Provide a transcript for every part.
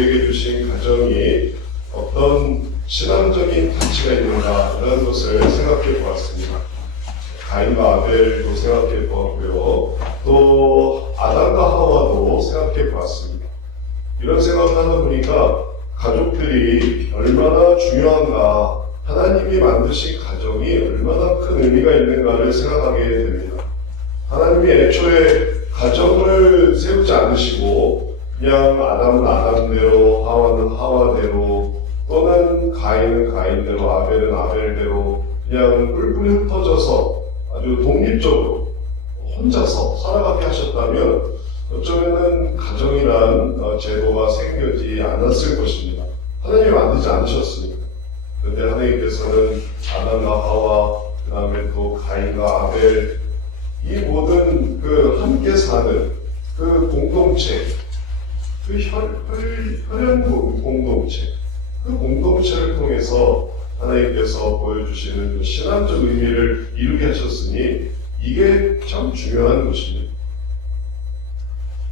우리에게 주신 가정이 어떤 신앙적인 가치가 있는가라는 것을 생각해 보았습니다. 가인과 아벨도 생각해 보았고요. 또 아담과 하와도 생각해 보았습니다. 이런 생각을 하다 보니까 가족들이 얼마나 중요한가, 하나님이 만드신 가정이 얼마나 큰 의미가 있는가를 생각하게 됩니다. 하나님이 애초에 가정을 세우지 않으시고 그냥 아담은 아담대로, 하와는 하와대로, 또는 가인은 가인대로, 아벨은 아벨대로 그냥 뿔뿔이 흩어져서 아주 독립적으로 혼자서 살아가게 하셨다면 어쩌면은 가정이란 제도가 생기지 않았을 것입니다. 하나님이 만들지 않으셨으니까. 그런데 하나님께서는 아담과 하와, 그 다음에 또 가인과 아벨, 이 모든 그 함께 사는 그 공동체, 그 혈연 공동체, 그 공동체를 통해서 하나님께서 보여주시는 그 신앙적 의미를 이루게 하셨으니 이게 참 중요한 것입니다.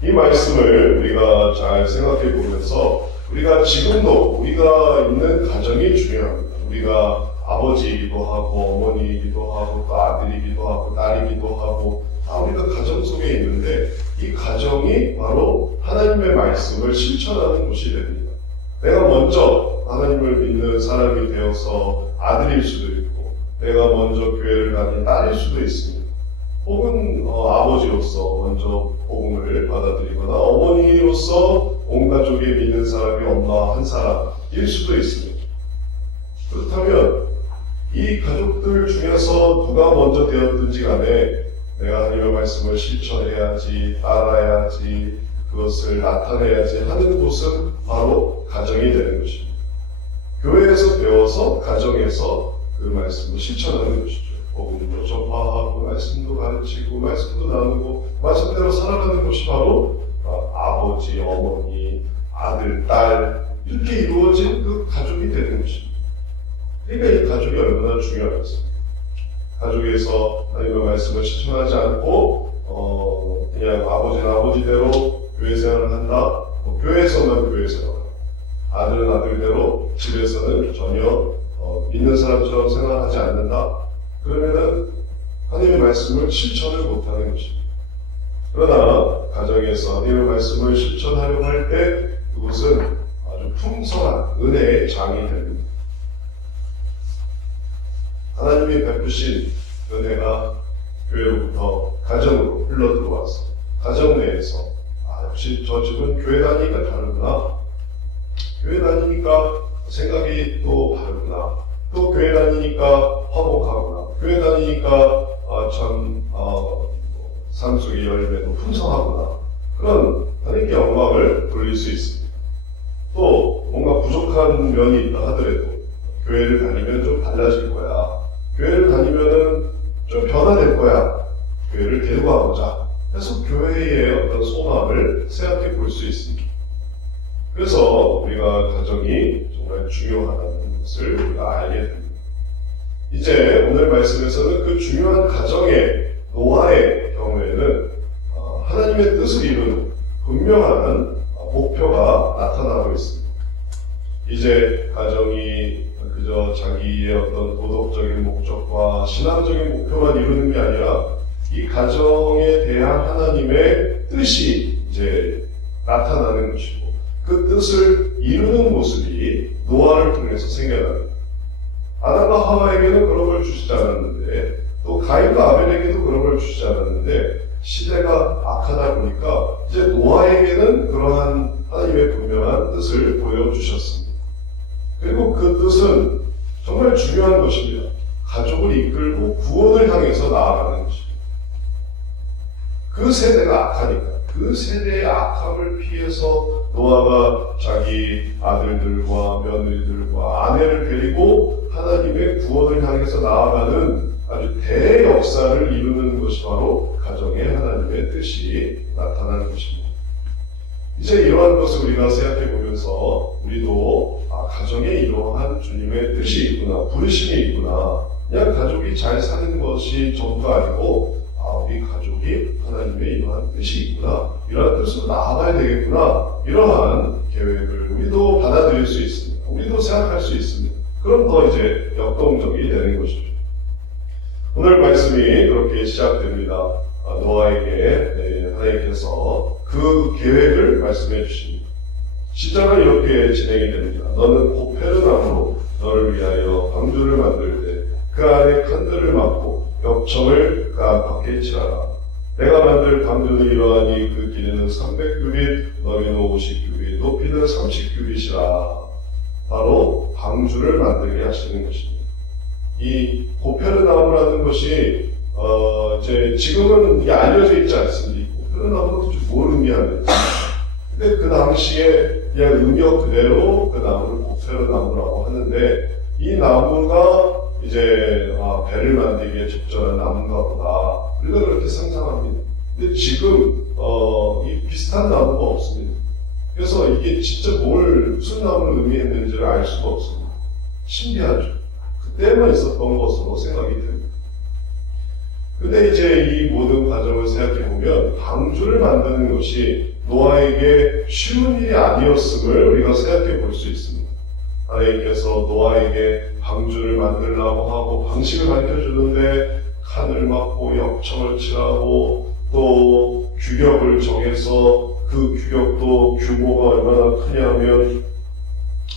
이 말씀을 우리가 잘 생각해 보면서 우리가 지금도 우리가 있는 가정이 중요합니다. 우리가 아버지이기도 하고 어머니이기도 하고 또 아들이기도 하고 딸이기도 하고 다 우리가 가정 속에 있는데 이 가정이 바로 하나님의 말씀을 실천하는 곳이 됩니다. 내가 먼저 하나님을 믿는 사람이 되어서 아들일 수도 있고 내가 먼저 교회를 다닌 딸일 수도 있습니다. 혹은 아버지로서 먼저 복음을 받아들이거나 어머니로서 온 가족이 믿는 사람이 엄마 한 사람일 수도 있습니다. 그렇다면 이 가족들 중에서 누가 먼저 되었든지 간에 내가 하나님의 말씀을 실천해야지, 따라야지, 그것을 나타내야지 하는 곳은 바로 가정이 되는 것입니다. 교회에서 배워서 가정에서 그 말씀을 실천하는 것이죠. 복음도 전파하고 말씀도 가르치고 말씀도 나누고 말씀대로 살아가는 것이 바로 아버지, 어머니, 아들, 딸 이렇게 이루어진 그 가족이 되는 것입니다. 그러니까 이 가족이 얼마나 중요하겠습니까? 가족에서 하나님의 말씀을 실천하지 않고 그냥 아버지는 아버지대로 교회 생활을 한다. 교회에서만 교회 생활을 한다. 아들은 아들대로 집에서는 전혀 믿는 사람처럼 생활하지 않는다. 그러면은 하나님의 말씀을 실천을 못하는 것입니다. 그러나 가정에서 하나님의 말씀을 실천하려고 할 때 그것은 아주 풍성한 은혜의 장이 됩니다. 하나님이 베푸신 은혜가 교회로부터 가정으로 흘러 들어와서 가정 내에서 역시 저 집은 교회 다니니까 다르구나. 교회 다니니까 생각이 또 다르구나. 또 교회 다니니까 화목하구나. 교회 다니니까 삶 속의 열매도 풍성하구나. 그런 하나님께 영광을 돌릴 수 있습니다. 또 뭔가 부족한 면이 있다 하더라도 교회를 다니면 좀 달라질 거야. 교회를 다니면은 좀 변화될 거야. 교회를 데리고 가보자. 그래서 교회의 어떤 소망을 생각해 볼 수 있습니다. 그래서 우리가 가정이 정말 중요하다는 것을 우리가 알게 됩니다. 이제 오늘 말씀에서는 그 중요한 가정의 노아의 경우에는 하나님의 뜻을 이루는 분명한 목표가 나타나고 있습니다. 이제 가정이 그저 자기의 어떤 도덕적인 목적과 신앙적인 목표만 이루는 게 아니라 이 가정에 대한 하나님의 뜻이 이제 나타나는 것이고 그 뜻을 이루는 모습이 노아를 통해서 생겨납니다. 아담과 하와에게는 그런 걸 주시지 않았는데 또 가인과 아벨에게도 그런 걸 주시지 않았는데 시대가 악하다 보니까 이제 노아에게는 그러한 하나님의 분명한 뜻을 보여주셨습니다. 그리고 그 뜻은 정말 중요한 것입니다. 가족을 이끌고 구원을 향해서 나아가는 것입니다. 그 세대가 악하니까 그 세대의 악함을 피해서 노아가 자기 아들들과 며느리들과 아내를 데리고 하나님의 구원을 향해서 나아가는 아주 대역사를 이루는 것이 바로 가정의 하나님의 뜻이 나타나는 것입니다. 이제 이러한 것을 우리가 생각해 보면서 우리도 가정에 이러한 주님의 뜻이 있구나, 부르심이 있구나. 그냥 가족이 잘 사는 것이 전부가 아니고 우리 가족이 하나님의 이러한 뜻이 있구나, 이러한 뜻으로 나아가야 되겠구나, 이러한 계획을 우리도 받아들일 수 있습니다. 우리도 생각할 수 있습니다. 그럼 더 이제 역동적이 되는 것이죠. 오늘 말씀이 그렇게 시작됩니다. 노아에게 하나님께서 그 계획을 말씀해 주십니다. 시작은 이렇게 진행이 됩니다. 너는 고페르나무로 너를 위하여 방주를 만들 때 그 안에 칸들을 막고 엽청을 그 안팎에 칠하라. 내가 만들 방주는 이러하니 그 길이는 300규빗, 너비는 50규빗, 높이는 30규빗이라. 바로 방주를 만들게 하시는 것입니다. 이 고페르나무라는 것이 이제 지금은 이게 알려져 있지 않습니다. 이 고페르나무가 좀 뭘 의미하는지. 근데 그 당시에 그냥 의미어 그대로 그 나무를 고페르나무라고 하는데, 이 나무가 이제 배를 만들기에 적절한 나무인가 보다, 우리가 그렇게 상상합니다. 근데 지금 이 비슷한 나무가 없습니다. 그래서 이게 진짜 무슨 나무를 의미했는지를 알 수가 없습니다. 신기하죠. 그때만 있었던 것으로 생각이 됩니다. 근데 이제 이 모든 과정을 생각해보면 방주를 만드는 것이 노아에게 쉬운 일이 아니었음을 우리가 생각해 볼 수 있습니다. 하나님께서 노아에게 방주를 만들라고 하고 방식을 가르쳐주는데 칸을 막고 엽청을 칠하고 또 규격을 정해서 그 규격도 규모가 얼마나 크냐면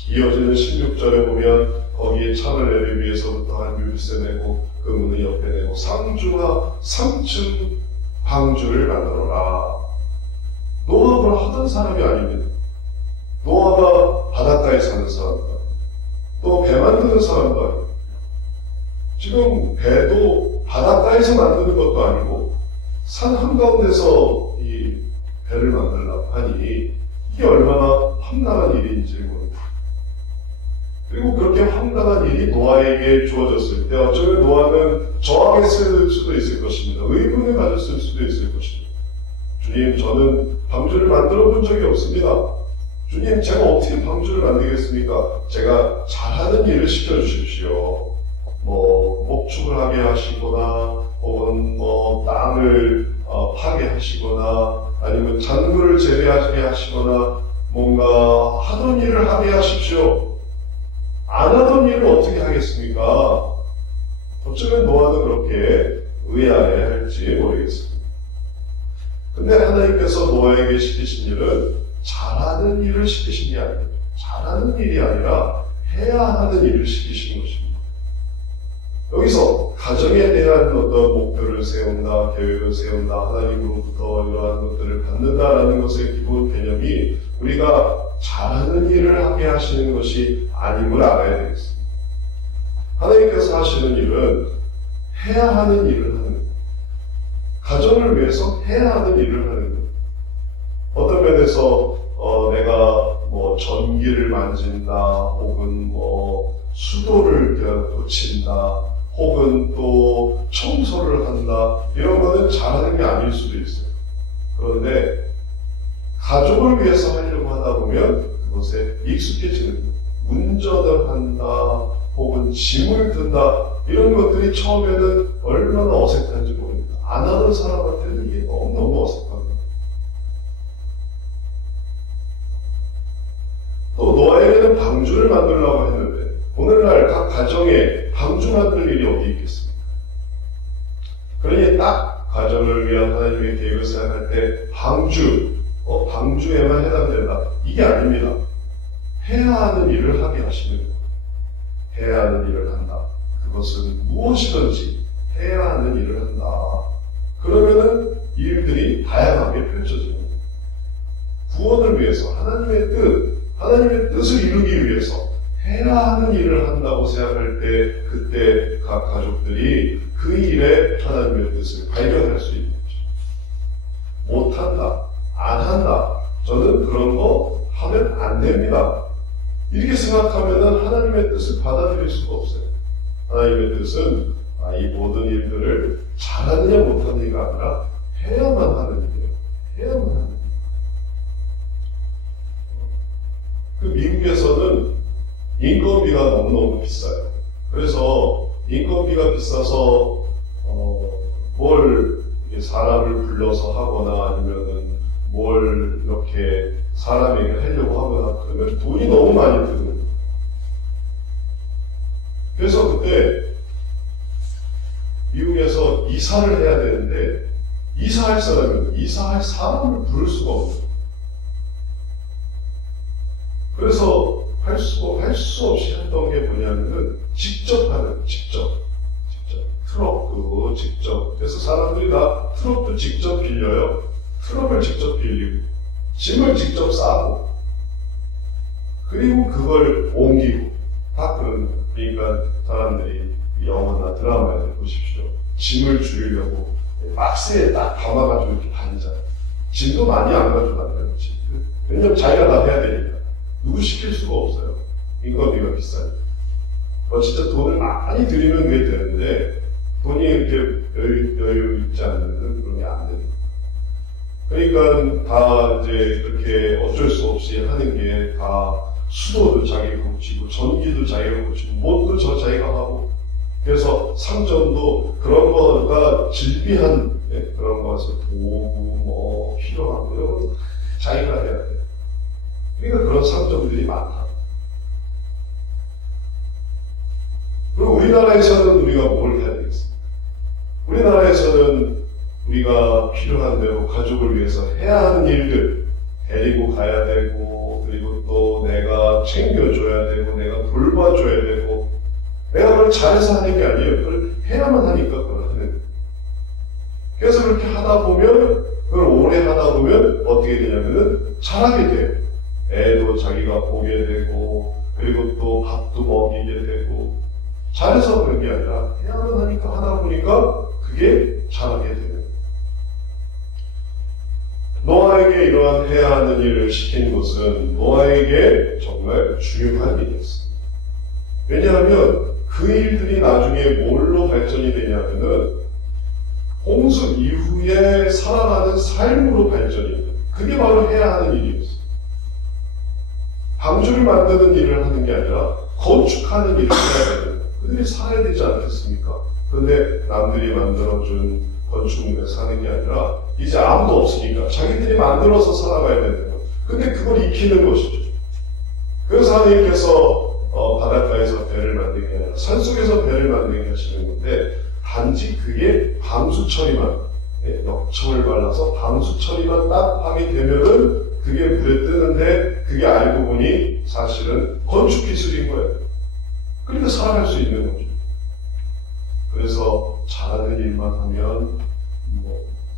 이어지는 16절에 보면 거기에 창을 내리기 위해서부터 한 율세 내고 그 문을 옆에 내고 상주가 3층 방주를 만들어라. 노아가 그걸 하던 사람이 아닙니다. 노아가 바닷가에 사는 사람도 아니고 또 배 만드는 사람도 아니고, 지금 배도 바닷가에서 만드는 것도 아니고 산 한가운데서 이 배를 만들려고 하니 이게 얼마나 황당한 일인지 모릅니다. 그리고 그렇게 황당한 일이 노아에게 주어졌을 때 어쩌면 노아는 저항했을 수도 있을 것입니다. 의문을 가졌을 수도 있을 것입니다. 주님, 저는 방주를 만들어 본 적이 없습니다. 주님, 제가 어떻게 방주를 만들겠습니까? 제가 잘하는 일을 시켜주십시오. 목축을 하게 하시거나, 혹은 땅을 파괴하시거나, 아니면 작물을 재배하게 하시거나, 뭔가 하던 일을 하게 하십시오. 안 하던 일을 어떻게 하겠습니까? 어쩌면 노아는 그렇게 의아해 할지 모르겠습니다. 근데 하나님께서 노아에게 시키신 일은 잘하는 일을 시키신 게 아닙니다. 잘하는 일이 아니라 해야 하는 일을 시키신 것입니다. 여기서 가정에 대한 어떤 목표를 세운다, 계획을 세운다, 하나님으로부터 이러한 것들을 받는다라는 것의 기본 개념이 우리가 잘하는 일을 하게 하시는 것이 아님을 알아야 되겠습니다. 하나님께서 하시는 일은 해야 하는 일을 하는 거예요. 가정을 위해서 해야 하는 일을 하는 거예요. 어떤 면에서 내가 전기를 만진다, 혹은 수도를 고친다, 혹은 또 청소를 한다, 이런 거는 잘하는 게 아닐 수도 있어요. 그런데 가족을 위해서 하려고 하다 보면 그것에 익숙해지는 거예요. 운전을 한다, 혹은 짐을 든다, 이런 것들이 처음에는 얼마나 어색한지 모릅니다. 안 하는 사람한테는 이게 너무너무 어색합니다. 또 노아에게는 방주를 만들려고 했는데 오늘날 각 가정에 방주 만들 일이 어디 있겠습니까? 그러니 딱 가정을 위한 하나님의 계획을 생각할 때 방주에만 해당된다, 이게 아닙니다. 해야 하는 일을 하게 하시는 거예요. 해야 하는 일을 한다. 그것은 무엇이든지 해야 하는 일을 한다. 그러면은 일들이 다양하게 펼쳐지는 거예요. 구원을 위해서 하나님의 뜻을 이루기 위해서 해야 하는 일을 한다고 생각할 때 그때 각 가족들이 그 일에 하나님의 뜻을 발견할 수 있는 거죠. 못한다, 안 한다, 저는 그런 거 하면 안 됩니다, 이렇게 생각하면 하나님의 뜻을 받아들일 수가 없어요. 하나님의 뜻은 이 모든 일들을 잘하느냐 못하느냐가 아니라 해야만 하는 일이에요. 해야만 하는 일. 그 미국에서는 인건비가 너무너무 비싸요. 그래서 인건비가 비싸서 뭘 사람을 불러서 하거나 아니면은 뭘 이렇게 사람에게 하려고 하거나 그러면 돈이 너무 많이 드는 거예요. 그래서 그때 미국에서 이사를 해야 되는데 이사할 사람을 부를 수가 없어요. 그래서 할 수 없이 했던 게 뭐냐면은 직접 트럭도 직접. 그래서 사람들이 다 트럭도 직접 빌려요. 트럭을 직접 빌리고 짐을 직접 싸고 그리고 그걸 옮기고 다 그런 거예요. 그러니까 사람들이 영화나 드라마를 보십시오. 짐을 줄이려고 박스에 딱 담아가지고 이렇게 다니잖아요. 짐도 많이 안 가져다녀요. 왜냐면 자기가 다 해야 되니까. 누구 시킬 수가 없어요. 인건비가 비싸니까. 진짜 돈을 많이 들이면 그게 되는데 돈이 이렇게 여유 있지 않으면 그런 게 안 되는 거예요. 그러니까 다 이제 그렇게 어쩔 수 없이 하는 게 다 수도도 자기가 고치고 전기도 자기가 고치고 못도 자기가 하고 그래서 상점도 그런 거가 질비한 그런 것을 도구 뭐 필요한 거 이런 거 자기가 해야 돼. 그러니까 그런 상점들이 많다. 그리고 우리나라에서는 우리가 뭘 해야 되겠습니까? 우리나라에서는 우리가 필요한 대로 가족을 위해서 해야 하는 일들 데리고 가야 되고 그리고 또 내가 챙겨줘야 되고 내가 돌봐줘야 되고 내가 그걸 잘해서 하는 게 아니에요. 그걸 해야만 하니까 그걸 하는 거예요. 그래서 그렇게 하다 보면 그걸 오래 하다 보면 어떻게 되냐면은 잘하게 돼요. 애도 자기가 보게 되고 그리고 또 밥도 먹이게 되고 잘해서 그런 게 아니라 해야만 하니까 하다 보니까 그게 잘하게 돼요. 노아에게 이러한 해야 하는 일을 시킨 것은 노아에게 정말 중요한 일이었습니다. 왜냐하면 그 일들이 나중에 뭘로 발전이 되냐면은 홍수 이후에 살아가는 삶으로 발전이 돼요. 그게 바로 해야 하는 일이었어요. 방주를 만드는 일을 하는 게 아니라 건축하는 일을 해야 돼요. 그들이 살아야 되지 않겠습니까? 그런데 남들이 만들어준 건축물에 사는 게 아니라 이제 아무도 없으니까 자기들이 만들어서 살아가야 되는 거예요. 근데 그걸 익히는 것이죠. 그래서 하나님께서 바닷가에서 배를 만들게 아니라 산속에서 배를 만들게 하시는 건데 단지 그게 방수 처리만 역청을 발라서 방수 처리만 딱 하게 되면은 그게 물에 뜨는데 그게 알고 보니 사실은 건축 기술인 거예요. 그러니까 살아갈 수 있는 거죠. 그래서 잘하는 일만 하면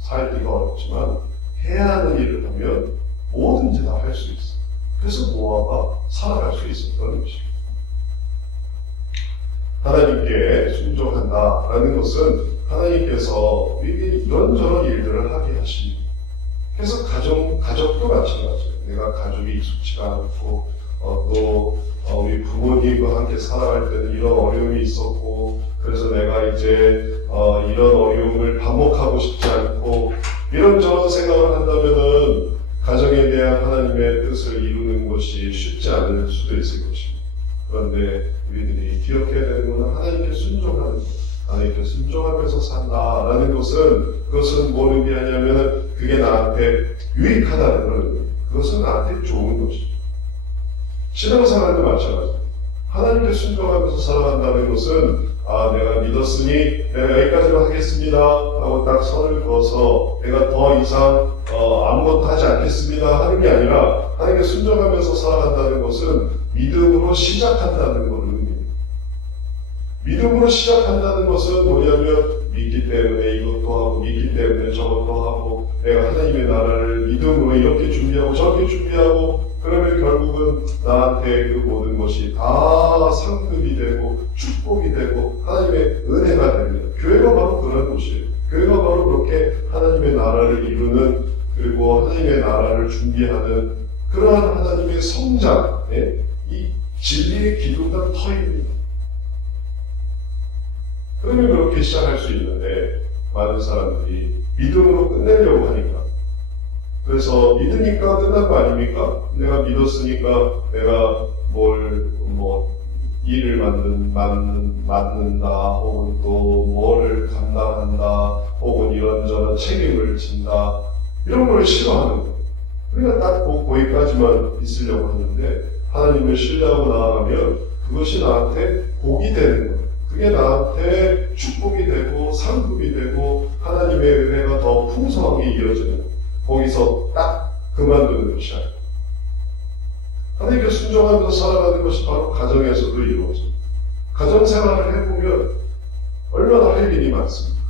살기가 어렵지만 해야 하는 일을 하면 뭐든지 다 할 수 있어요. 그래서 노아가 살아갈 수 있었던 것입니다. 하나님께 순종한다라는 것은 하나님께서 우리에게 이런저런 일들을 하게 하십니다. 그래서 가족도 마찬가지예요. 내가 가족이 익숙치가 않고 또 우리 부모님과 함께 살아갈 때는 이런 어려움이 있었고 그래서 내가 이제 이런 어려움을 반복하고 싶지 않고 이런저런 생각을 한다면은 가정에 대한 하나님의 뜻을 이루는 것이 쉽지 않을 수도 있을 것입니다. 그런데 우리들이 기억해야 되는 것은 하나님께 순종하는 것. 하나님께 순종하면서 산다라는 것은 그것은 뭘 의미하냐면 그게 나한테 유익하다는 걸 그것은 나한테 좋은 것이죠. 신앙생활도 마찬가지입니다. 하나님께 순종하면서 살아간다는 것은 내가 믿었으니 내가 여기까지만 하겠습니다 하고 딱 선을 그어서 내가 더 이상 아무것도 하지 않겠습니다 하는 게 아니라 하나님께 순종하면서 살아간다는 것은 믿음으로 시작한다는 것을 의미합니다. 믿음으로 시작한다는 것은 뭐냐면 믿기 때문에 이것도 하고 믿기 때문에 저것도 하고 내가 하나님의 나라를 믿음으로 이렇게 준비하고 저렇게 준비하고 그러면 결국은 나한테 그 모든 것이 다 상급이 되고 축복이 되고 하나님의 은혜가 됩니다. 교회가 바로 그런 곳이에요. 교회가 바로 그렇게 하나님의 나라를 이루는 그리고 하나님의 나라를 준비하는 그러한 하나님의 성장의 이 진리의 기둥과 터입니다. 그러면 그렇게 시작할 수 있는데 많은 사람들이 믿음으로 끝내려고 하니까 그래서 믿으니까 끝난 거 아닙니까? 내가 믿었으니까 내가 일을 맡는다, 혹은 또 뭐를 감당한다, 혹은 이런저런 책임을 진다, 이런 걸 싫어하는 거예요. 우리가 딱 거기까지만 있으려고 하는데, 하나님을 신뢰하고 나아가면 그것이 나한테 복이 되는 거예요. 그게 나한테 축복이 되고 상급이 되고 하나님의 은혜가 더 풍성하게 이어지는 거예요. 거기서 딱 그만두는 것이 아니에요. 하나님께 순종하면서 살아가는 것이 바로 가정에서도 이루어져요. 가정생활을 해보면 얼마나 할 일이 많습니다.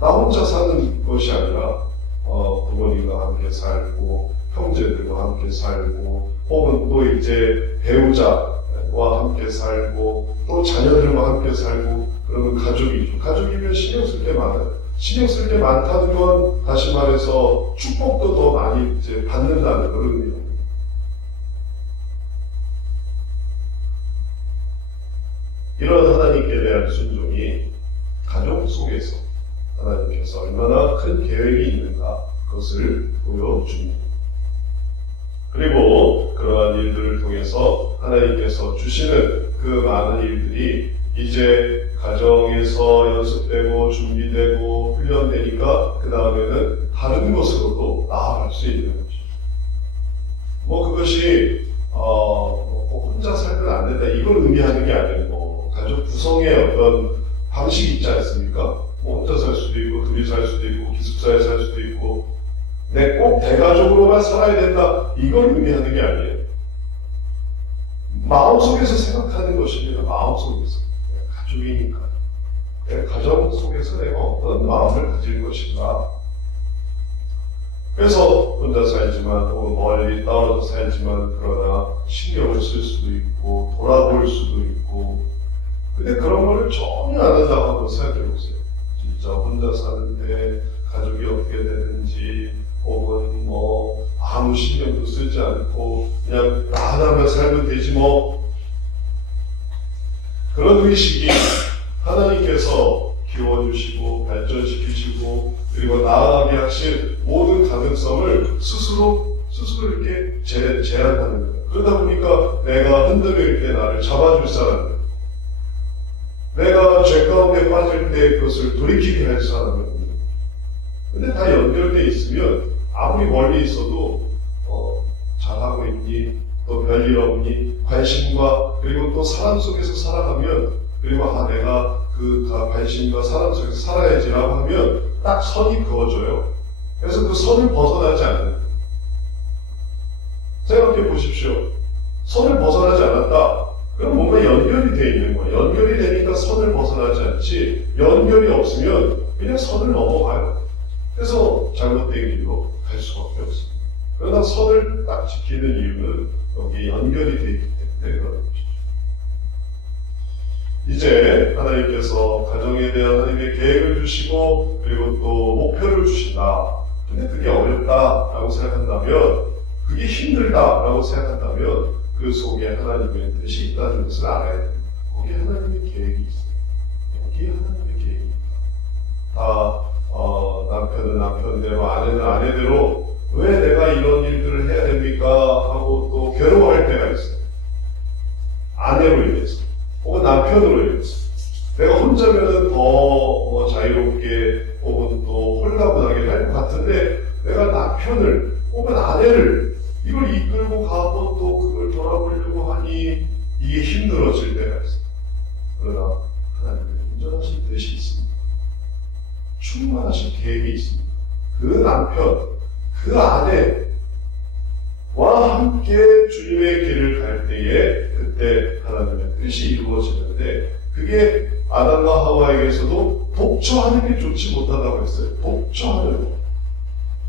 나 혼자 사는 것이 아니라 부모님과 함께 살고 형제들과 함께 살고 혹은 또 이제 배우자와 함께 살고 또 자녀들과 함께 살고 그러면 가족이죠. 가족이면 신경 쓸 게 많아요. 신경 쓸 게 많다는 건 다시 말해서 축복도 더 많이 이제 받는다는 그런 의미입니다. 이런 하나님께 대한 순종이 가족 속에서 하나님께서 얼마나 큰 계획이 있는가 그것을 보여줍니다. 그리고 그러한 일들을 통해서 하나님께서 주시는 그 많은 일들이 이제 가정에서 연습되고 준비되고 훈련되니까 그 다음에는 다른 곳으로도 나아갈 수 있는 거죠. 그것이 혼자 살면 안 된다 이걸 의미하는 게 아니고 가족 구성의 어떤 방식이 있지 않습니까? 혼자 살 수도 있고 둘이 살 수도 있고 기숙사에 살 수도 있고 꼭 대가족으로만 살아야 된다 이걸 의미하는 게 아니에요. 마음속에서 생각하는 것입니다. 마음속에서 가족이니까 가정 속에서 내가 어떤 마음을 가질 것인가. 그래서 혼자 살지만 혹은 멀리 떨어져 살지만 그러나 신경을 쓸 수도 있고 돌아볼 수도 있고 근데 그런 거를 전혀 안 한다고 한번 생각해 보세요. 진짜 혼자 사는데 가족이 어떻게 되는지 혹은 아무 신경도 쓰지 않고 그냥 나 하나만 살면 되지 그런 의식이 하나님께서 키워주시고 발전시키시고 그리고 나아가게 하실 모든 가능성을 스스로 이렇게 제한하는 거예요. 그러다 보니까 내가 흔들릴 때 나를 잡아줄 사람들, 내가 죄 가운데 빠질 때 그것을 돌이키게 할 사람을 근데 다 연결되어 있으면 아무리 멀리 있어도 잘하고 있니? 또 별일 없니? 관심과 그리고 또 사람 속에서 살아가면 그리고 내가 그 관심과 사람 속에서 살아야지라고 하면 딱 선이 그어져요. 그래서 그 선을 벗어나지 않는 생각해 보십시오. 선을 벗어나지 않았다. 그럼 뭔가 연결이 되어 있는 거예요. 연결이 되니까 선을 벗어나지 않지 연결이 없으면 그냥 선을 넘어가요. 그래서 잘못된 길로 갈 수밖에 없습니다. 그러나 선을 딱 지키는 이유는 여기 연결이 되어 있기 때문에 그런 것이죠. 이제 하나님께서 가정에 대한 하나님의 계획을 주시고 그리고 또 목표를 주신다. 근데 그게 어렵다라고 생각한다면 그게 힘들다라고 생각한다면 그 속에 하나님의 뜻이 있다는 것을 알아야 됩니다. 거기에 하나님의 계획이 있어요. 여기에 하나님의 계획이 있다. 남편은 남편대로 아내는 아내대로 왜 내가 이런 일들을 해야 됩니까? 하고 또 괴로워할 때가 있어요. 아내로 인해서 혹은 남편으로 인해서 내가 혼자면은 더 자유롭게 혹은 또 홀가분하게 할 것 같은데 내가 남편을 혹은 아내를 이걸 이끌고 가고 또 그걸 돌아보려고 하니 이게 힘들어질 때가 있어요. 그러나 하나님의 온전하신 뜻이 있습니다. 충만하신 계획이 있습니다. 그 남편, 그 아내와 함께 주님의 길을 갈 때에 그때 하나님의 뜻이 이루어지는데 그게 아담과 하와에게서도 독처하는 게 좋지 못하다고 했어요. 독처하는 거.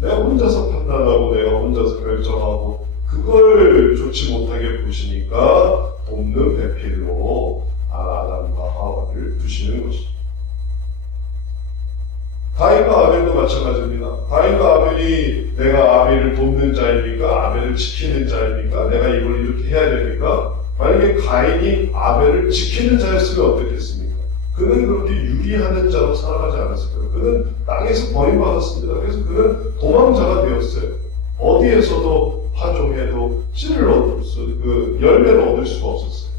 내가 혼자서 판단하고 내가 혼자서 결정하고 그걸 좋지 못하게 보시니까 돕는 배필로 아담과 하와를 두시는 것이죠. 가인과 아벨도 마찬가지입니다. 가인과 아벨이 내가 아벨을 돕는 자입니까? 아벨을 지키는 자입니까? 내가 이걸 이렇게 해야 됩니까? 만약에 가인이 아벨을 지키는 자였으면 어떻겠습니까? 그는 그렇게 유리하는 자로 살아가지 않았을 거예요. 그는 땅에서 버림받았습니다. 그래서 그는 도망자가 되었어요. 어디에서도 파종해도 씨를 얻을 열매를 얻을 수가 없었어요.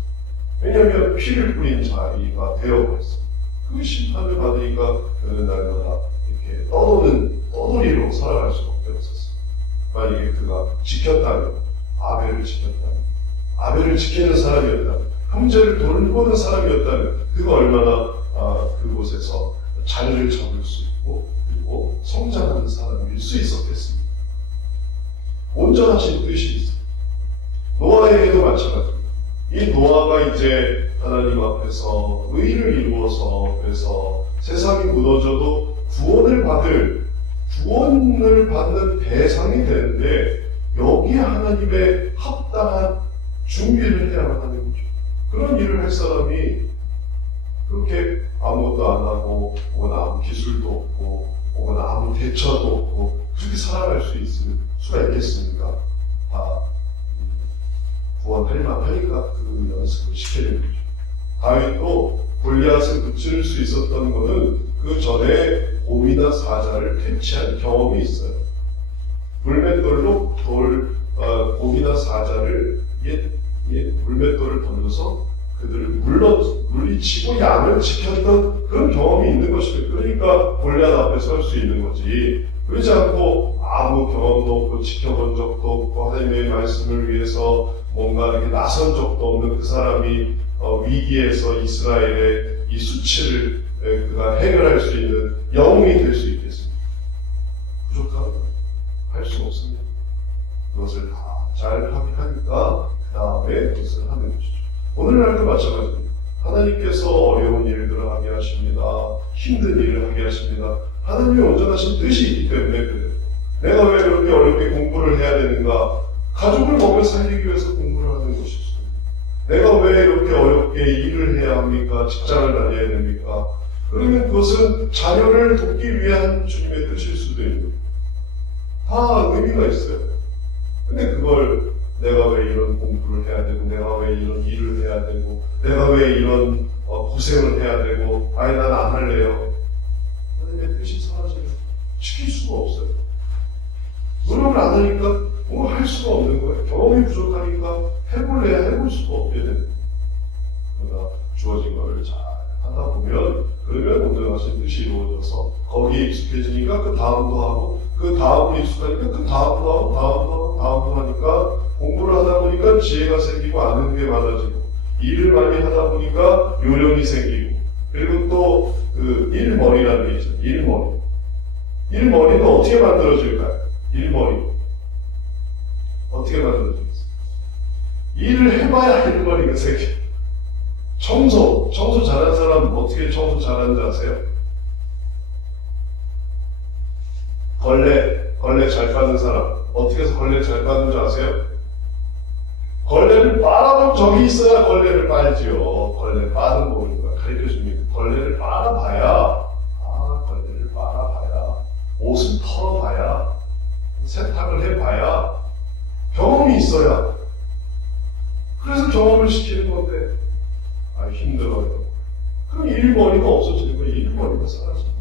왜냐하면 피를 뿌린 자리가 되어버렸어. 그 심판을 받으니까 그는 날마다 이렇게 떠돌이로 살아갈 수밖에 없었어. 만약에 그가 지켰다면, 아벨을 지키는 사람이었다면, 형제를 돌보는 사람이었다면, 그가 얼마나 그곳에서 자리를 잡을 수 있고, 그리고 성장하는 사람일 수 있었겠습니다. 온전하신 뜻이 있어요. 노아에게도 마찬가지입니다. 이 노아가 이제 하나님 앞에서 의를 이루어서, 그래서 세상이 무너져도 구원을 받는 대상이 되는데, 여기에 하나님의 합당한 준비를 해야만 하는 거죠. 그런 일을 할 사람이 그렇게 아무것도 안 하고, 혹은 아무 기술도 없고, 혹은 아무 대처도 없고, 그렇게 살아갈 수가 있겠습니까? 다 구원할 만하니까 그 연습을 시켜야 되는 거죠. 다윗도 골리앗을 무찌를 수 있었던 것은 그 전에 곰이나 사자를 퇴치한 경험이 있어요. 불맷돌로 곰이나 사자를 불맷돌을 던져서 그들을 물리치고 양을 지켰던 그런 경험이 있는 것입니다. 그러니까 골리앗 앞에 설 수 있는 거지. 그렇지 않고 아무 경험도 없고 지켜본 적도 없고 하나님의 말씀을 위해서 뭔가 이렇게 나선 적도 없는 그 사람이 위기에서 이스라엘의 이 수치를 그가 해결할 수 있는 영웅이 될 수 있겠습니다. 부족합니다. 할 수 없습니다. 그것을 다 잘 하니까 그 다음에 그것을 하는 것이죠. 오늘날도 마찬가지입니다. 하나님께서 어려운 일들을 하게 하십니다. 힘든 일을 하게 하십니다. 하나님의 온전하신 뜻이 있기 때문에 그래요. 내가 왜 그렇게 어렵게 공부를 해야 되는가? 가족을 먹여 살리기 위해서 공부를 하는 것이죠. 내가 왜 이렇게 어렵게 일을 해야 합니까? 직장을 다녀야 됩니까? 그러면 그것은 자녀를 돕기 위한 주님의 뜻일 수도 있는 거예요. 다 의미가 있어요. 근데 그걸 내가 왜 이런 공부를 해야 되고, 내가 왜 이런 일을 해야 되고, 내가 왜 이런 고생을 해야 되고, 아니 난 안 할래요. 하나님의 뜻이 사라져요. 지킬 수가 없어요. 노력을 안 하니까 뭐 할 수가 없는 거예요. 경험이 부족하니까 해볼래야 해볼 수가 없게 되는 거예요. 그러나 주어진 거를 잘 하다 보면, 그러면 온전하신 뜻이 이루어져서 거기에 익숙해지니까 그 다음도 하고, 그 다음으로 익숙하니까 그 다음도 하고, 다음도 하니까 공부를 하다 보니까 지혜가 생기고 아는 게 많아지고, 일을 많이 하다 보니까 요령이 생기고, 그리고 또 그 일머리라는 게 있죠. 일머리는 어떻게 만들어질까요? 일머리 어떻게 만들어지겠어요? 일을 해봐야 일머리가 생겨요. 청소 잘하는 사람 어떻게 청소 잘하는지 아세요? 걸레 잘 빠는 사람 어떻게 해서 걸레 잘 빠는지 아세요? 걸레를 빨아본 적이 있어야 걸레를 빨지요. 걸레 빠는 법을 가르쳐줍니다. 걸레를 빨아봐야, 옷은 털어봐야, 세탁을 해봐야, 경험이 있어야. 그래서 경험을 시키는 건데, 힘들어요. 그럼 일머리가 없어지는 거예요. 일머리가 사라집니다.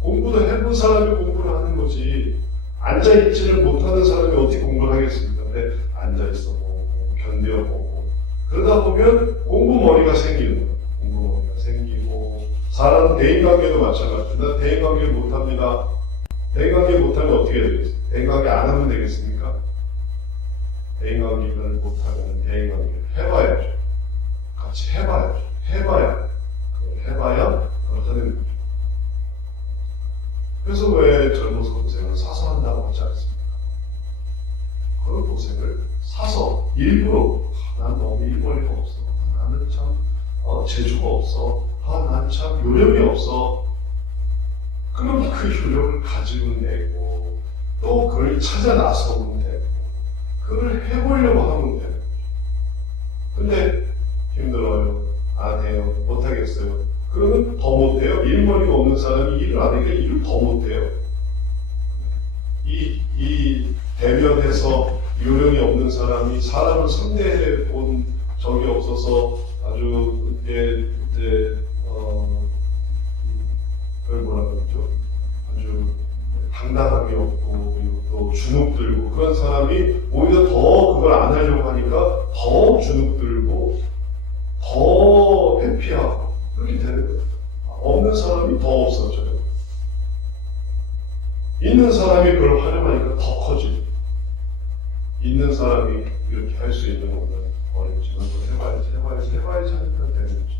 공부도 해본 사람이 공부를 하는 거지, 앉아있지를 못하는 사람이 어떻게 공부를 하겠습니까? 근데 앉아있어 보고, 견뎌보고, 그러다 보면 공부머리가 생기는 거예요. 공부머리가 생기고, 사람 대인관계도 마찬가지입니다. 대인관계를 못합니다. 대인관계 못하면 어떻게 되겠어요? 대인관계 안 하면 되겠습니까? 대인관계를 못하면 대인관계를 해봐야죠. 같이 해봐야죠. 해봐야 그걸 하는 거죠. 그래서 왜 젊어서 고생을 사서 한다고 하지 않습니까? 그런 고생을 사서 일부러 난 너무 일머리가 없어. 나는 참 재주가 없어. 난 참 요령이 없어. 그럼 그 요령을 가지고 내고 또 그걸 찾아 나서면 되고 그걸 해보려고 하면 되는 거죠. 근데 힘들어요. 안 해요. 못하겠어요. 그러면 더 못해요. 일머리가 없는 사람이 일을 안 하니까 일을 더 못해요. 이 대면해서 요령이 없는 사람이 사람을 상대해 본 적이 없어서 아주 그걸 뭐라 그러죠? 아주 당당함이 없고 그리고 또 주눅 들고 그런 사람이 오히려 더 그걸 안 하려고 하니까 더 주눅 들고 않는 사람이 더 없어져요. 있는 사람이 그걸 활용하니까 더 커지고, 있는 사람이 이렇게 할 수 있는 거는 어렵지만 해봐야지 하니까 되는 거죠.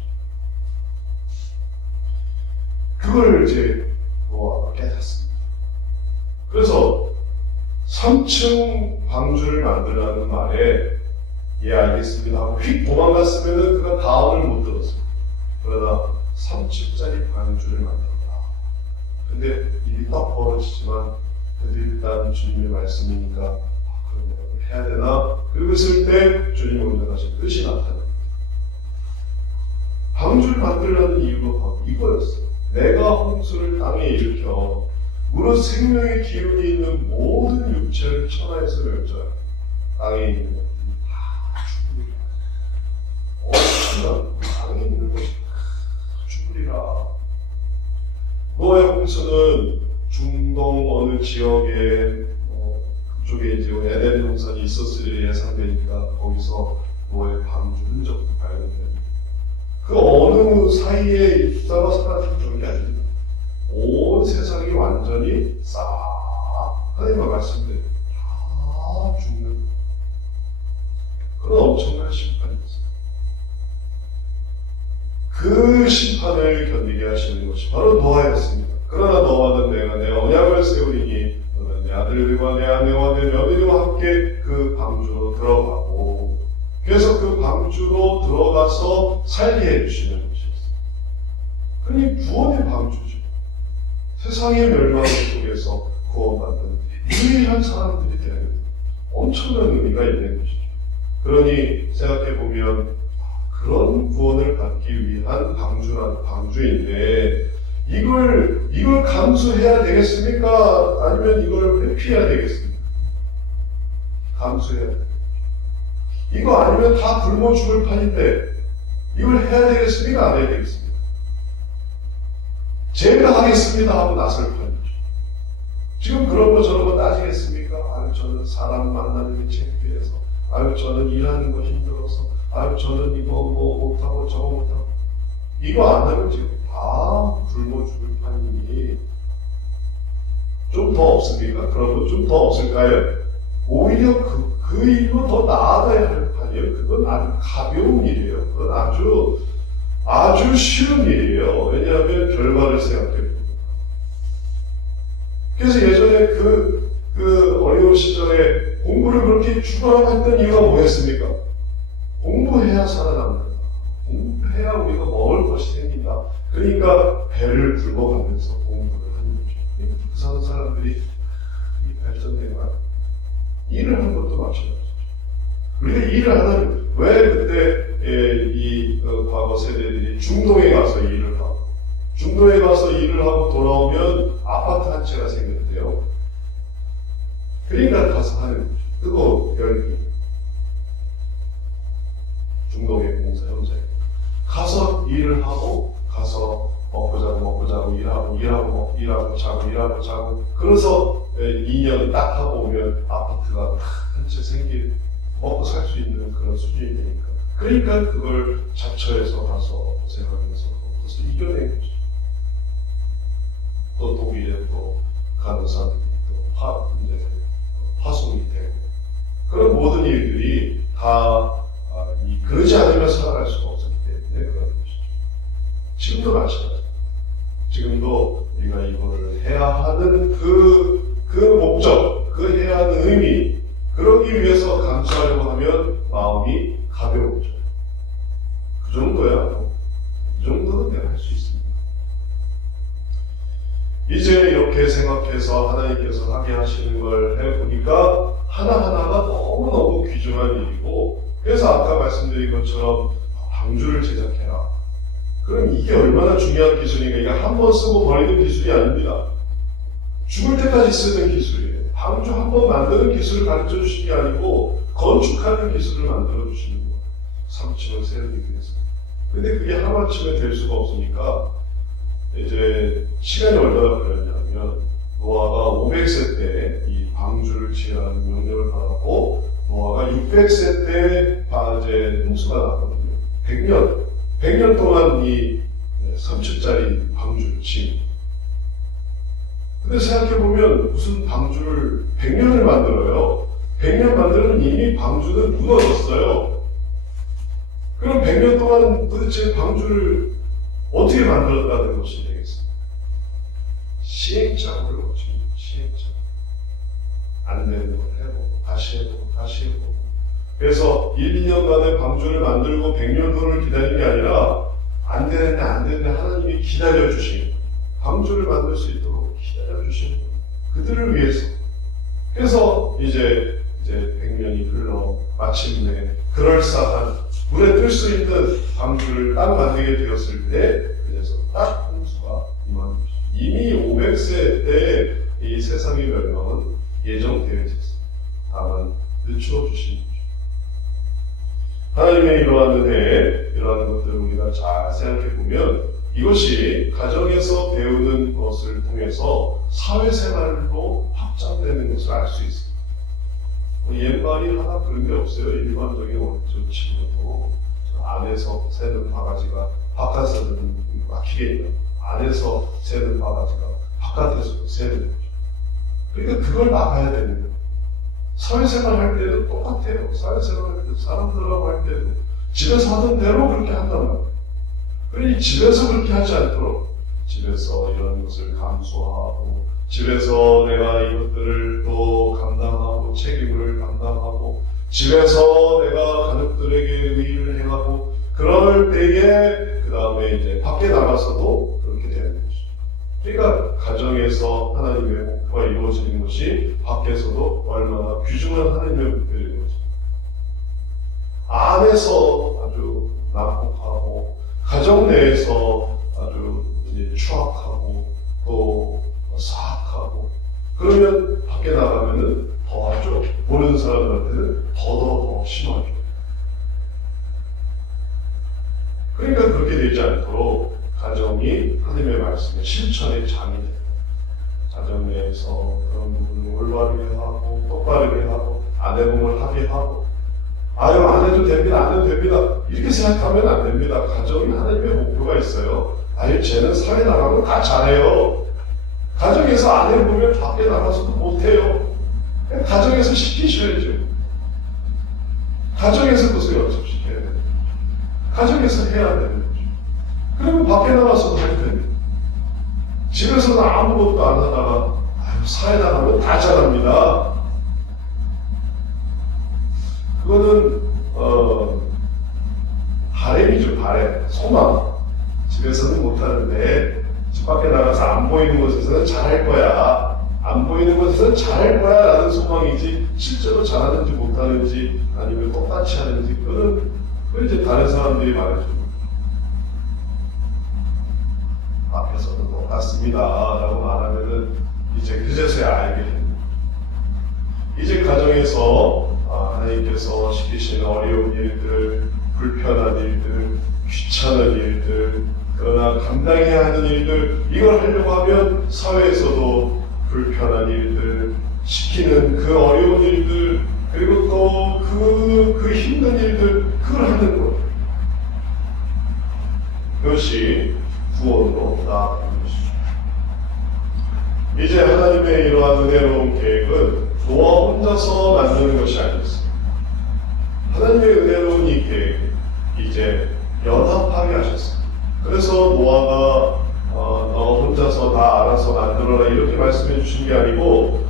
그걸 이제 노아가 깨닫습니다. 그래서 3층 방주를 만들라는 말에 예 알겠습니다 하고 휙 도망갔으면은 그가 다음을 못 들었어요. 그러다 3층짜리 방주를 만들었다. 근데 일이 딱 벌어지지만 그래도 일단 주님의 말씀이니까 그럼 내가 해야 되나? 그랬을 때 주님 오늘 다시 뜻이 나타납니다. 방주를 만들려는 이유가 바로 이거였어요. 내가 홍수를 땅에 일으켜 무릇 생명의 기운이 있는 모든 육체를 천하에서 멸절하여 땅에 있는 것들이 다 죽으리라. 땅에 있는 것이 다 죽으리라. 노아의 홍수는 중동 어느 지역에 그쪽에 이제 에덴 동산이 있었을 예상되니까 거기서 노아의 방주 흔적도 발견됩니다. 그 어느 사이에 있다가 사라진 적이 아닙니다. 온 세상이 완전히 싹 하나님의 말씀대로 다 죽는 그런 엄청난 심판이었어요. 그 심판을 견디게 하시는 것이 바로 노아였습니다. 그러나 너와는 내가 내 언약을 세우리니 너는 내 아들들과 내 아내와 내 며느리와 함께 그 방주로 들어가고, 그래서 그 방주로 들어가서 살게 해주시는 것이었어요. 그러니 구원의 방주죠. 세상의 멸망 속에서 구원받는 유일한 사람들이 되는 엄청난 의미가 있는 것이죠. 그러니 생각해보면 그런 구원을 받기 위한 방주인데 이걸 감수해야 되겠습니까? 아니면 이걸 회피해야 되겠습니까? 감수해야 돼요. 이거 아니면 다 굶어 죽을 판인데 이걸 해야 되겠습니까? 안 해야 되겠습니까? 제가 하겠습니다 하고 나설 판이죠. 지금 그런 거 저런 거 따지겠습니까? 아유 저는 사람 만나는 게 창피해서, 아유 저는 일하는 거 힘들어서, 아유 저는 이거 뭐 못하고 저거 못하고. 이거 안 하면 지금 다 굶어 죽을 판이니 좀 더 없습니까? 그런 거 좀 더 없을까요? 오히려 그 일로 더 나아가야 할 판이에요. 그건 아주 가벼운 일이에요. 그건 아주 쉬운 일이에요. 왜냐하면 결과를 생각해봅니다. 그래서 예전에 그 어려운 시절에 공부를 그렇게 죽어라 했던 이유가 뭐였습니까? 공부해야 살아남는다. 공부해야 우리가 먹을 것이 생긴다. 그러니까 배를 굶어가면서 공부를 하는 거죠. 부산 사람들이 이 발전되면 일을 하는 것도 마찬가지죠. 우리가 일을 안 하면 왜 그때 과거 세대들이 중동에 가서 일을 하고, 중동에 가서 일을 하고 돌아오면 아파트 한 채가 생겼대요. 그러니까 가서 하는 거죠. 뜨거운 열기. 중동의 공사 현장에 가서 일을 하고, 가서 먹고 자고 일하고 자고 그래서 2년 딱 하고 오면 아파트가 한 채 먹고 살 수 있는 그런 수준이 되니까, 그러니까 그걸 잡처해서 가서 고생하면서 그래서 이겨낸 거죠. 또 독일에 또 가는 사람들이 또 파송이 되고, 그런 모든 일들이 다 그러지 않으면 살아갈 수가 없었기 때문에 그런 것이죠. 지금도 마찬가지입니다. 지금도 우리가 이거를 해야 하는 그 목적, 그 해야 하는 의미, 그러기 위해서 감수하려고 하면 마음이 가벼워져요. 그 정도야. 이 정도는 내가 할 수 있습니다. 이제 이렇게 생각해서 하나님께서 하게 하시는 걸 해보니까 하나하나가 너무너무 귀중한 일이고, 그래서 아까 말씀드린 것처럼 방주를 제작해라. 그럼 이게 얼마나 중요한 기술인가. 이게 한 번 쓰고 버리는 기술이 아닙니다. 죽을 때까지 쓰는 기술이에요. 방주 한 번 만드는 기술을 가르쳐 주시는 게 아니고 건축하는 기술을 만들어 주시는 거예요. 3층을 세우기 위해서. 근데 그게 하루아침에 될 수가 없으니까 이제 시간이 얼마나 걸렸냐면, 노아가 500세 때 이 방주를 지으라는 명령을 받았고, 노아가 600세 때 이제 홍수가 났거든요. 100년 동안 이 3층짜리 방주를 지은. 근데 생각해보면 무슨 방주를 100년을 만들어요. 100년 만들면 이미 방주는 무너졌어요. 그럼 100년 동안 도대체 방주를 어떻게 만들었다는 것이 되겠습니까? 시행착오를 거칩니다. 시행착오. 안 되는 걸 해보고 다시 해보고 다시 해보고. 그래서 1, 2년간의 방주를 만들고 100년도를 기다리는 게 아니라 안 되는데 안 되는데 하나님이 기다려주신 방주를 만들 수 있도록 기다려주신 그들을 위해서. 그래서 이제 100년이 흘러 마침내 그럴싸한 물에 뜰 수 있는 방주를 딱 만들게 되었을 때 그래서 딱 홍수가 임하는 것이죠. 이미 500세 때 이 세상의 멸망은 예정되어 있었습니다. 다만 늦추어 주신 거죠. 하나님의 이러한 은혜, 이러한 것들을 우리가 잘 생각해 보면 이것이 가정에서 배우는 것을 통해서 사회생활로 확장되는 것을 알 수 있습니다. 옛말이 하나 그런 게 없어요. 일반적인 원칙으로 안에서 새는 바가지가 바깥에서는 막히게 안에서 새는 바가지가 바깥에서도 새는 거죠. 그러니까 그걸 막아야 되는 거예요. 사회생활 할 때도 똑같아요. 사회생활 할 때도 사람들하고 할 때도 집에서 하던 대로 그렇게 한단 말이에요. 그러니 집에서 그렇게 하지 않도록 집에서 이런 것을 감수하고 집에서 내가 이것들을 또 감당하고 책임을 감당하고 집에서 내가 가족들에게 의의를 행하고 그럴 때에 그 다음에 이제 밖에 나가서도 그렇게 되는 것이죠. 그러니까 가정에서 하나님의 목표가 이루어지는 것이 밖에서도 얼마나 귀중한 하나님의 목표인 거죠. 안에서 아주 난폭하고 가정 내에서 아주 이제 추악하고 또 사악하고 그러면 밖에 나가면은 더하죠. 모르는 사람들한테는 더 심하죠. 그러니까 그렇게 되지 않도록 가정이 하나님의 말씀의 실천의 장이 돼요. 가정 내에서 그런 부분을 올바르게 하고 똑바르게 하고 아내분을 합의하고 아유 안 해도 됩니다. 안 해도 됩니다. 이렇게 생각하면 안 됩니다. 가정이 하나님의 목표가 있어요. 아유 쟤는 사회 나가면 다 잘해요. 가정에서 안 해보면 밖에 나가서도 못해요. 가정에서 시키셔야죠. 가정에서 그것을 연습시켜야 돼요. 가정에서 해야 되는 거죠. 그리고 밖에 나가서도 해야 됩니다. 집에서는 아무것도 안 하다가 사회 나가면 다 잘합니다. 그거는 바램이죠. 바램, 소망. 집에서는 못하는데 집 밖에 나가서 안 보이는 곳에서는 잘할 거야. 안 보이는 곳에서는 잘할 거야 라는 소망이지 실제로 잘하는지 못하는지 아니면 똑같이 하는지 그건 이제 다른 사람들이 말해주는 앞에서도 똑같습니다 라고 말하면은 이제 그제서야 알게 됩니다. 이제 가정에서 하나님께서 시키시는 어려운 일들, 불편한 일들, 귀찮은 일들, 그러나 감당해야 하는 일들, 이걸 하려고 하면 사회에서도 불편한 일들, 시키는 그 어려운 일들, 그리고 또 그 힘든 일들, 그걸 하는 거예요. 그것이 구원으로 나아가는 것이죠. 이제 하나님의 이러한 은혜로운 계획은 노아 혼자서 만드는 것이 아니었습니다. 하나님의 은혜로운 이 계획, 이제 연합하게 하셨습니다. 그래서 노아가 너 혼자서 다 알아서 만들어라 이렇게 말씀해 주신 게 아니고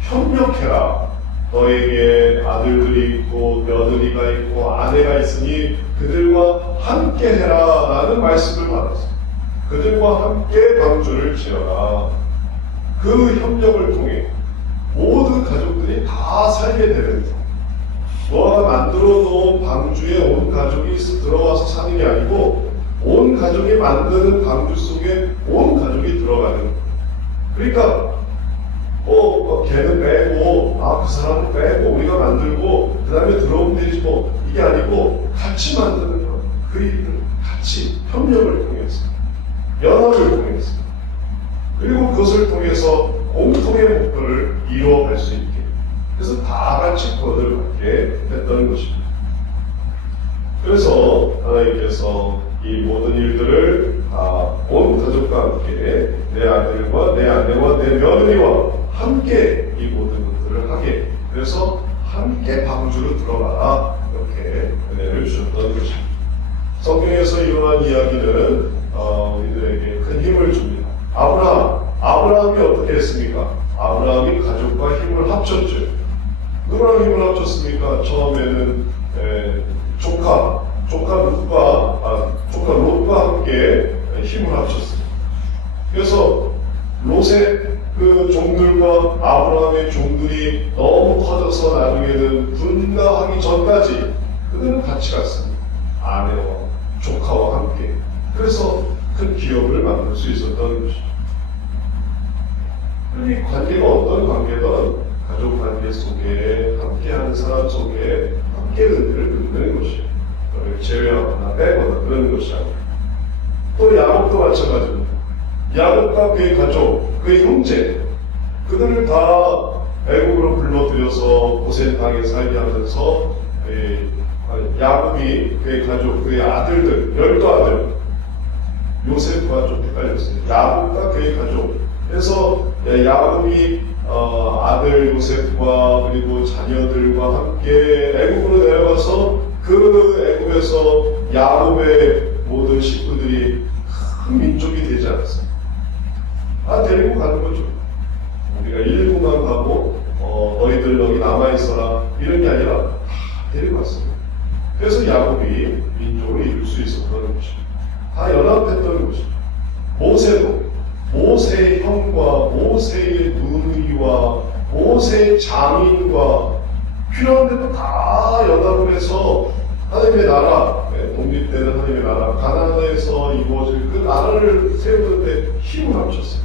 협력해라. 너에게 아들들이 있고 며느리가 있고 아내가 있으니 그들과 함께 해라 라는 말씀을 받았습니다. 그들과 함께 방주를 지어라. 그 협력을 통해 모든 가족들이 다 살게 되는 거예요. 노아가 만들어 놓은 방주에 온 가족이 들어와서 사는 게 아니고 온 가족이 만드는 방주 속에 온 가족이 들어가는 거예요. 그러니까 걔는 빼고 그 사람은 빼고 우리가 만들고 그 다음에 들어오면 되지 뭐 이게 아니고 같이 만드는 거예요. 그 일을 같이 협력을 통해서 연합을 통해서 그리고 그것을 통해서 공통의 목표를 이루어갈 수 있게 그래서 다 같이 구원을 받게 됐던 것입니다. 그래서 하나님께서 이 모든 일들을 온 가족과 함께 내 아들과 내 아내와 내 며느리와 함께 이 모든 것들을 하게, 그래서 함께 방주로 들어가라, 이렇게 은혜를 주셨던 것입니다. 성경에서 이러한 이야기는 우리들에게 큰 힘을 줍니다. 아브라함이 어떻게 했습니까? 아브라함이 가족과 힘을 합쳤죠. 누구랑 힘을 합쳤습니까? 처음에는 조카 롯과 함께 힘을 합쳤습니다. 그래서 롯의 그 종들과 아브라함의 종들이 너무 커져서 나중에는 분가하기 전까지 그들은 같이 갔습니다. 아내와 조카와 함께. 그래서 큰 기업을 만들 수 있었던 것이죠. 이 관계가 어떤 관계든 가족 관계 속에, 함께하는 사람 속에 함께 은혜를 베푸는 것이에요. 제외하거나 빼거나 그런 것이 아니에요. 또 야곱도 마찬가지입니다. 야곱과 그의 가족, 그의 형제, 그들을 다 애국으로 불러들여서 고센 땅에 살게 하면서 야곱이 그의 가족, 그의 아들들, 12아들, 요셉과 좀 헷갈렸어요. 야곱과 그의 가족. 그래서 야곱이 아들 요셉과 그리고 자녀들과 함께 애국으로 내려가서 그 애국에서 야곱의 모든 식구들이 큰 민족이 되지 않았어요. 데리고 가는 거죠. 우리가 일부만 가고 너희들 여기 남아있어라 이런 게 아니라 다 데리고 왔습니다. 그래서 야곱이 민족을 이룰 수 있었던 것입니다. 다 연합했던 것입니다. 모세도 모세의 형과 모세의 누이와 모세의 장인과 필요한 데도 다 연합을 해서 하나님의 나라, 독립되는 하나님의 나라, 가나안에서 이루어질 그 나라를 세우는데 힘을 합쳤어요.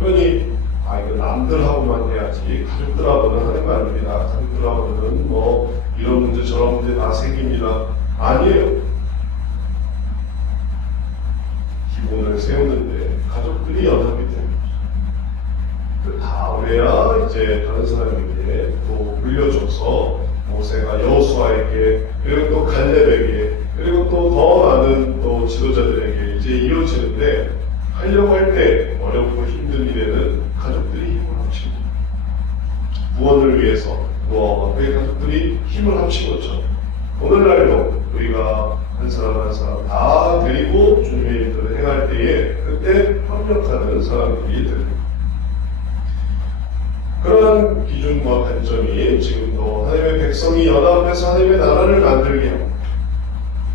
그러니 이거 남들하고만 해야지 가족들하고는 하는 거 아닙니다. 가족들하고는 뭐 이런 문제 저런 문제 다 생깁니다. 아니에요. 기본을 세우는데 가족들이 연합이 됩니다. 다 그래야 이제 다른 사람에게 또 물려줘서 모세가 여호수아에게, 그리고 또 갈렙에게, 그리고 또 더 많은 또 지도자들에게 이제 이어지는데, 하려고 할 때 어렵고 힘든 일에는 가족들이 힘을 합칩니다. 구원을 위해서 그의 가족들이 힘을 합친 것처럼 오늘날도 우리가 한 사람 한 사람 다 데리고 주님의 일들을 행할 때에 그때 협력하는 사람들이 됩니다. 그러한 기준과 관점이 지금도 하나님의 백성이 연합해서 하나님의 나라를 만들게 하고,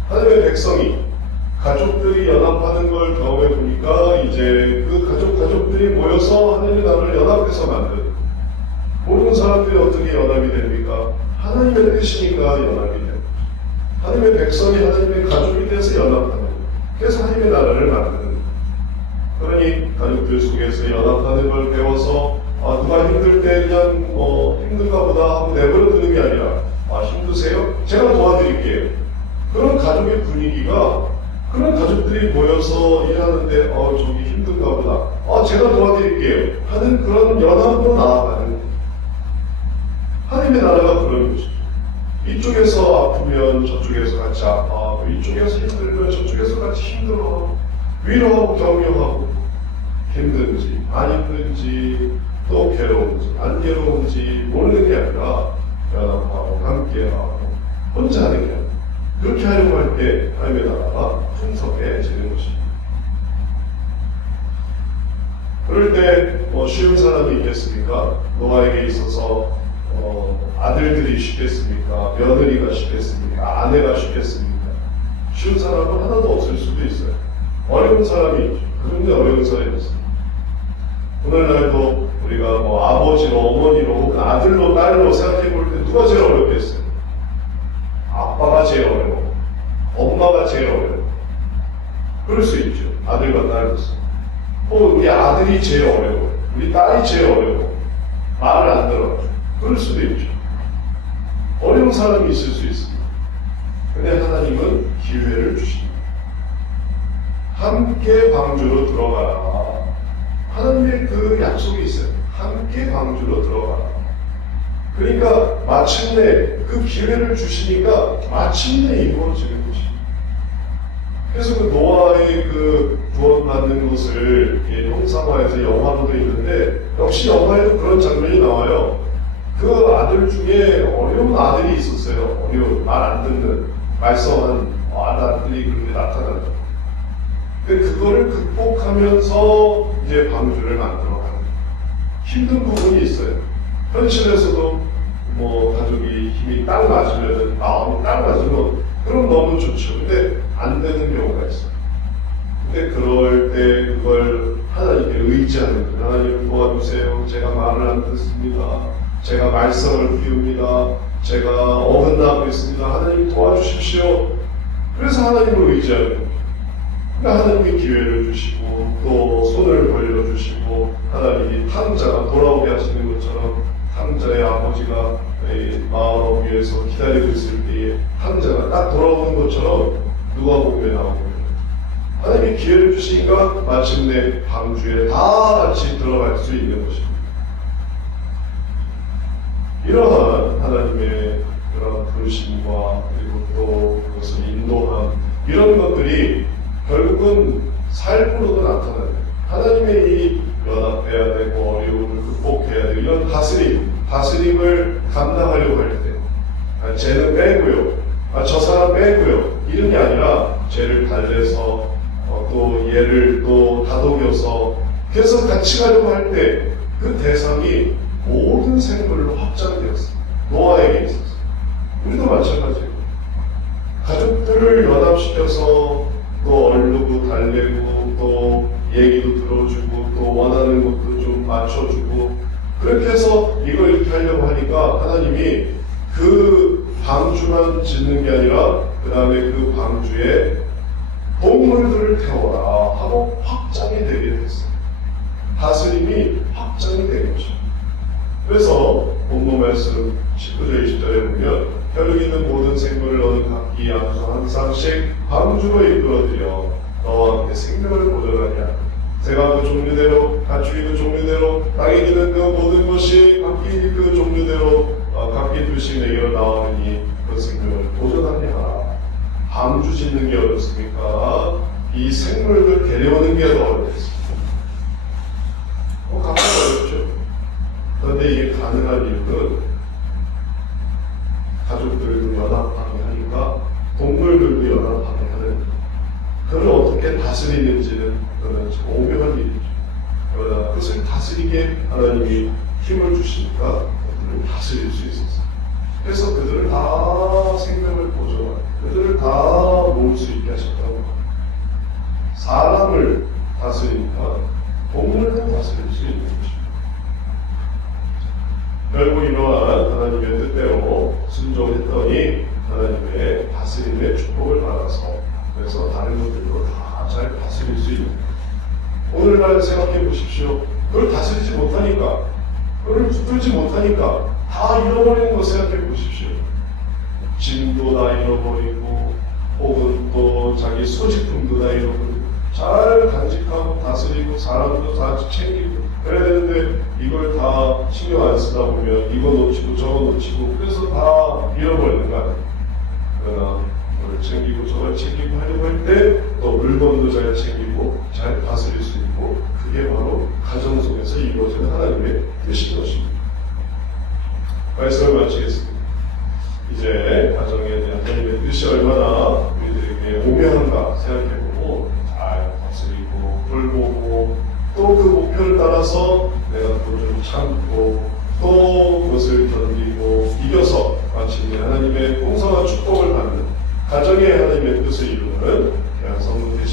하나님의 백성이 가족들이 연합하는 걸 경험해 보니까 이제 그 가족들이 모여서 하나님의 나라를 연합해서 만드는, 모르는 사람들이 어떻게 연합이 됩니까? 하나님의 뜻이니까 연합이 됩니다. 하나님의 백성이 하나님의 가족이 돼서 연합하는 거예요. 그래서 하나님의 나라를 만드는 거예요. 그러니 가족들 속에서 연합하는 걸 배워서 누가 힘들 때 그냥 힘든가 보다 하고 내버려 두는 게 아니라 힘드세요? 제가 도와드릴게요. 그런 가족의 분위기가, 그런 가족들이 모여서 일하는데 저기 힘든가 보다 제가 도와드릴게요 하는 그런 연합으로 나아가는 거예요. 하나님의 나라가 그런 것이죠. 이쪽에서 아프면 저쪽에서 같이 아파하고, 이쪽에서 힘들면 저쪽에서 같이 힘들어하고, 위로하고 격려하고, 힘든지 안 힘든지 또 괴로운지 안 괴로운지 모르는 게 아니라 연합하고 함께하고 혼자 하는 게 아니라 그렇게 하려고 할 때 하나님의 나라가 풍성해지는 것입니다. 그럴 때 쉬운 사람이 있겠습니까? 노아에게 있어서 아들들이 쉽겠습니까? 며느리가 쉽겠습니까? 아내가 쉽겠습니까? 쉬운 사람은 하나도 없을 수도 있어요. 어려운 사람이 있죠. 그런데 어려운 사람이 있어요. 오늘날도 우리가 아버지로, 어머니로, 혹은 아들로, 딸로 생각해 볼 때 누가 제일 어렵겠어요? 아빠가 제일 어려워. 엄마가 제일 어려워. 그럴 수 있죠. 아들과 딸로서. 우리 아들이 제일 어려워. 우리 딸이 제일 어려워. 말을 안 들어. 그럴 수도 있죠. 어려운 사람이 있을 수 있습니다. 근데 하나님은 기회를 주십니다. 함께 방주로 들어가라. 하나님의 그 약속이 있어요. 함께 방주로 들어가라. 그러니까 마침내 그 기회를 주시니까 마침내 이루어지는 것입니다. 그래서 그 노아의 그 구원받는 것을 형상화해서 영화로도 있는데 역시 영화에도 그런 장면이 나와요. 그 아들 중에 어려운 아들이 있었어요. 어려운, 말 안 듣는, 말썽한 아들이 그렇게 나타나는. 근데 그거를 극복하면서 이제 방주를 만들어가는 힘든 부분이 있어요. 현실에서도 뭐 가족이 힘이 딱 맞으면, 마음이 딱 맞으면 그럼 너무 좋죠. 근데 안 되는 경우가 있어요. 근데 그럴 때 그걸 하나님께 의지하는 거예요. 하나님 도와주세요. 제가 말을 안 듣습니다. 제가 말썽을 피웁니다. 제가 어긋나고 있습니다. 하나님 도와주십시오. 그래서 하나님을 의지하는 거예요. 그러니까 하나님이 기회를 주시고 또 손을 벌려주시고 하나님이 탕자가 돌아오게 하시는 것처럼 탕자의 아버지가 마을 위에서 기다리고 있을 때에 탕자가 딱 돌아오는 것처럼 누가복음에 나오고 하나님이 기회를 주시니까 마침내 방주에 다 같이 들어갈 수 있는 것입니다. 이러한 하나님의 그런 부르심과 그리고 또 그것을 인도함 이런 것들이 결국은 삶으로도 나타나요. 하나님의 이 연합해야 되고 어려움을 극복해야 되고 이런 다스림을 감당하려고 할 때 쟤는 빼고요. 저 사람 빼고요. 이런 게 아니라 쟤를 달래서 또 얘를 또 다독여서 그래서 같이 가려고 할 때 그 대상이 모든 생물로 확장되었어요. 노아에게 있었어요. 우리도 마찬가지예요. 가족들을 연합시켜서 또 얼르고 달래고 또 얘기도 들어주고 또 원하는 것도 좀 맞춰주고 그렇게 해서 이걸 이렇게 하려고 하니까 하나님이 그 방주만 짓는 게 아니라 그 다음에 그 방주에 동물들을 태워라 하고 확장이 되게 됐어요. 다스림이 확장이 된 것이죠. 그래서 본문 말씀 19절 20절에 보면 혈육 있는 모든 생물을 너는 각기 양수 한 쌍씩 방주로 이끌어들여 너와 함께 생명을 보존하냐. 새가 그 종류대로 가축이 그 종류대로 땅에 기는 그 모든 것이 각기 그 종류대로 각기 둘씩 내게로 나오느니 그 생명을 보존하냐. 방주 짓는 게 어렵습니까? 이 생물들 데려오는 게 더 어렵습니다. 각각 어렵죠. 그런데 이게 가능한 이유는 가족들도 연합하게 하니까 동물들도 연합하게 하는 그걸 어떻게 다스리는지는 그건 오묘한 일이죠. 그러나 그것을 다스리게 하나님이 힘을 주시니까 그들을 다스릴 수 있었어요. 그래서 그들을 다 생명을 보존하고 그들을 다 모을 수 있게 하셨다고 합니다. 사람을 다스리니까 동물도 다스릴 수 있는 것입니다. 결국 이러한 하나님의 뜻대로 순종했더니 하나님의 다스림의 축복을 받아서 그래서 다른 것들도 다 잘 다스릴 수 있는 오늘날 생각해 보십시오. 그걸 다스리지 못하니까 그걸 붙들지 못하니까 다 잃어버리는 거 생각해 보십시오. 짐도 다 잃어버리고 혹은 또 자기 소지품도 다 잃어버리고 잘 간직하고 다스리고 사람도 다 챙기고 그래야 되는데 이걸 다 신경 안 쓰다 보면 이거 놓치고 저거 놓치고 그래서 다 잃어버리는 거 아니에요. 그러나 이걸 챙기고 저걸 챙기고 하려고 할 때 또 물건도 잘 챙기고 잘 다스릴 수 있고 그게 바로 가정 속에서 이루어지는 하나님의 뜻인 것입니다. 말씀을 마치겠습니다. 이제 가정에 대한 하나님의 뜻이 얼마나 우리들에게 오묘한가 생각해보고 잘 다스리고 돌보고 또 그 목표를 따라서 내가 그것을 참고 또 그것을 견디고 이겨서 마침내 하나님의 풍성한 축복을 받는 가정의 하나님의 뜻을 이루는 귀한 성도 되시기